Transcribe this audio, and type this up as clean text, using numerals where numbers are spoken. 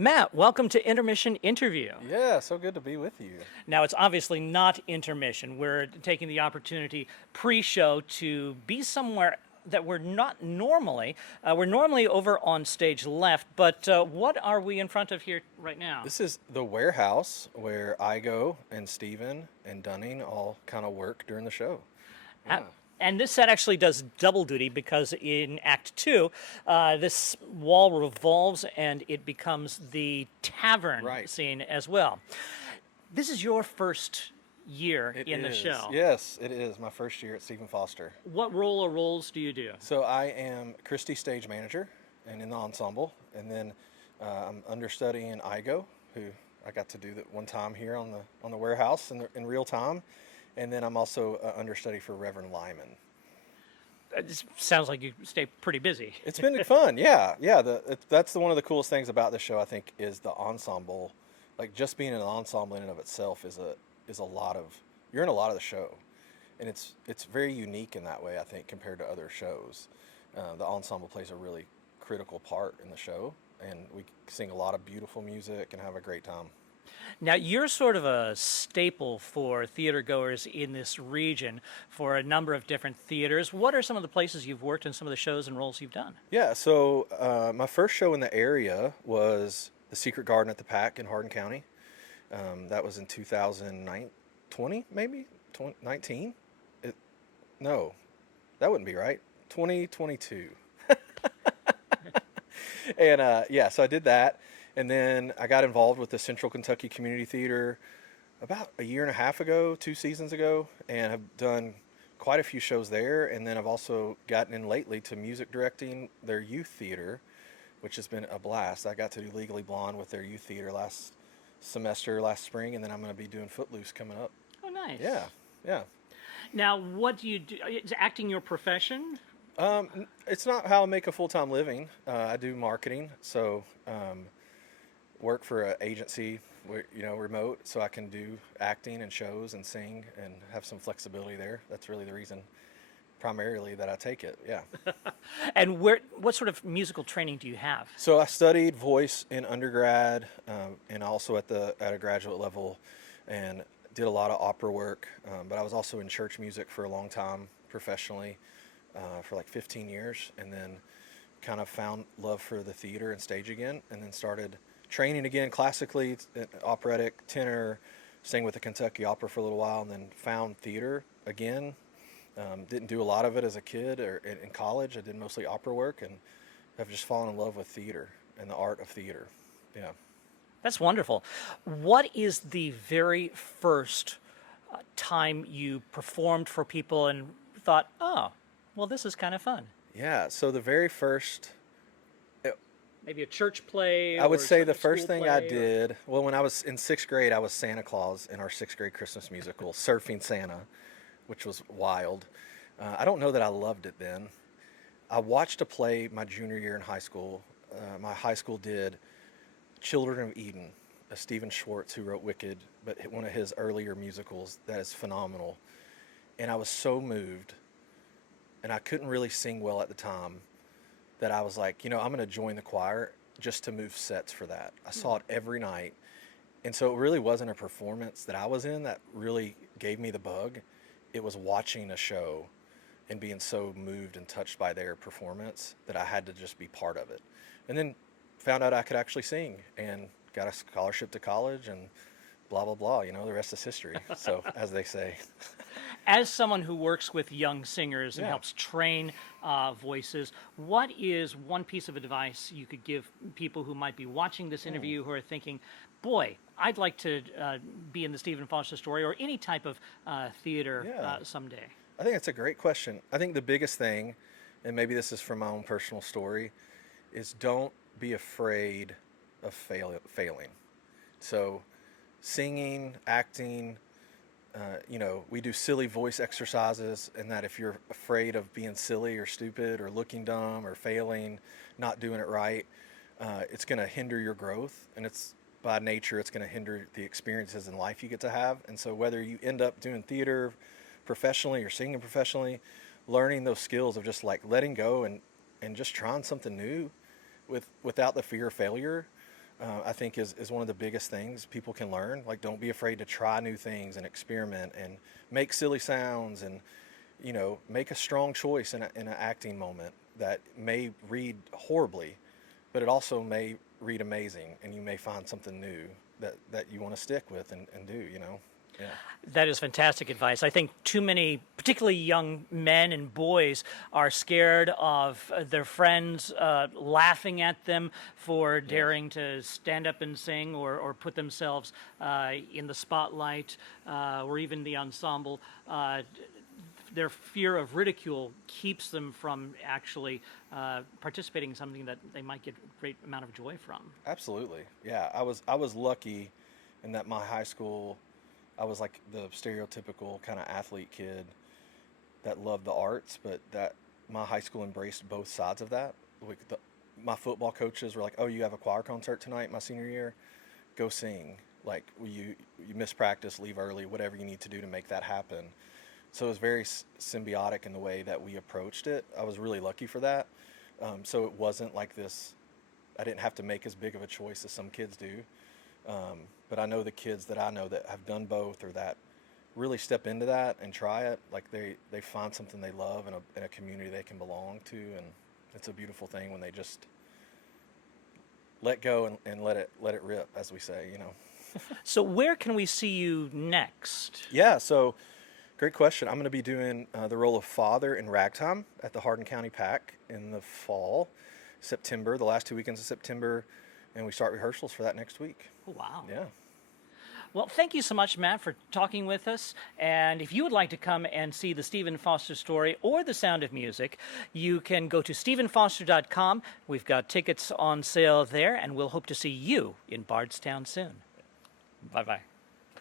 Matt, welcome to Intermission Interview. Yeah, so good to be with you. Now, it's obviously not intermission. We're taking the opportunity pre show to be somewhere that we're not normally. We're normally over on stage left, but what are we in front of here right now? This is the warehouse where Igo and Steven and Dunning all kind of work during the show. Uh, Yeah. And this set actually does double duty because in Act Two, this wall revolves and it becomes the tavern Right. scene as well. This is your first year It in the is. show. Yes, it is my first year at Stephen Foster. What role or roles do you do? So I am Christie's stage manager and in the ensemble, and then I'm understudying Igo, who I got to do that one time here on the warehouse in real time, and then I'm also understudy for Reverend Lyman. It sounds like you stay pretty busy. It's been fun, yeah, yeah. That's one of the coolest things about the show, I think, is the ensemble. Like just being in an ensemble in and of itself is a lot of you're in a lot of the show, and it's very unique in that way, I think, compared to other shows. The ensemble plays a really critical part in the show, and we sing a lot of beautiful music and have a great time. Now, you're sort of a staple for theater goers in this region for a number of different theaters. What are some of the places you've worked and some of the shows and roles you've done? Yeah, so my first show in the area was The Secret Garden at the Pack in Hardin County. That was in 2009, 20 maybe? 19? No, that wouldn't be right. 2022. And yeah, so I did that. And then I got involved with the Central Kentucky Community Theater about a year and a half ago, 2 seasons ago, and have done quite a few shows there. And then I've also gotten in lately to music directing their youth theater, which has been a blast. I got to do Legally Blonde with their youth theater last spring, and then I'm going to be doing Footloose coming up. Oh, nice. Yeah, yeah. Now, what do you do? Is acting your profession? It's not how I make a full-time living. I do marketing, so work for an agency, remote, so I can do acting and shows and sing and have some flexibility there. That's really the reason, primarily, that I take it. Yeah. And what sort of musical training do you have? So I studied voice in undergrad, and also at a graduate level, and did a lot of opera work. But I was also in church music for a long time professionally, for like 15 years, and then kind of found love for the theater and stage again, and then started training again classically, operatic, tenor, sang with the Kentucky Opera for a little while, and then found theater again. Didn't do a lot of it as a kid or in college. I did mostly opera work, and have just fallen in love with theater and the art of theater. Yeah. That's wonderful. What is the very first time you performed for people and thought, oh, well, this is kind of fun? Yeah. So the very first, Maybe a church play? I would or say the a first school thing I play, or- did, well, when I was in sixth grade, I was Santa Claus in our sixth grade Christmas musical, Surfing Santa, which was wild. I don't know that I loved it then. I watched a play my junior year in high school. My high school did Children of Eden, a Stephen Schwartz who wrote Wicked, but one of his earlier musicals that is phenomenal. And I was so moved, and I couldn't really sing well at the time, that I was like, I'm going to join the choir just to move sets for that. I saw it every night. And so it really wasn't a performance that I was in that really gave me the bug. It was watching a show and being so moved and touched by their performance that I had to just be part of it. And then found out I could actually sing and got a scholarship to college and blah, blah, blah. The rest is history. So, as they say. As someone who works with young singers and Yeah. helps train voices, what is one piece of advice you could give people who might be watching this interview who are thinking, boy, I'd like to be in the Stephen Foster story or any type of theater Yeah. someday? I think that's a great question. I think the biggest thing, and maybe this is from my own personal story, is don't be afraid of failing. So, singing, acting, we do silly voice exercises, and that if you're afraid of being silly or stupid or looking dumb or failing, not doing it right, it's going to hinder your growth, and it's by nature it's going to hinder the experiences in life you get to have. And so whether you end up doing theater professionally or singing professionally, learning those skills of just like letting go and just trying something new without the fear of failure, I think is one of the biggest things people can learn. Like, don't be afraid to try new things and experiment and make silly sounds and, make a strong choice in an acting moment that may read horribly, but it also may read amazing, and you may find something new that you want to stick with and do. Yeah. That is fantastic advice. I think too many, particularly young men and boys, are scared of their friends laughing at them for daring to stand up and sing or put themselves in the spotlight or even the ensemble. Their fear of ridicule keeps them from actually participating in something that they might get a great amount of joy from. Absolutely. Yeah, I was lucky in that my high school, I was like the stereotypical kind of athlete kid that loved the arts, but that my high school embraced both sides of that. Like my football coaches were like, "Oh, you have a choir concert tonight, my senior year. Go sing. Like, you miss practice, leave early, whatever you need to do to make that happen." So it was very symbiotic in the way that we approached it. I was really lucky for that. So it wasn't like this. I didn't have to make as big of a choice as some kids do. But I know the kids that I know that have done both or that really step into that and try it, like they find something they love in a community they can belong to, and it's a beautiful thing when they just let go and let it rip, as we say. So where can we see you next? Yeah, so great question. I'm going to be doing the role of father in Ragtime at the Hardin County PAC in the fall, September, the last 2 weekends of September, and we start rehearsals for that next week. Oh, wow. Yeah. Well, thank you so much, Matt, for talking with us. And if you would like to come and see the Stephen Foster story or The Sound of Music, you can go to stephenfoster.com. We've got tickets on sale there, and we'll hope to see you in Bardstown soon. Bye-bye.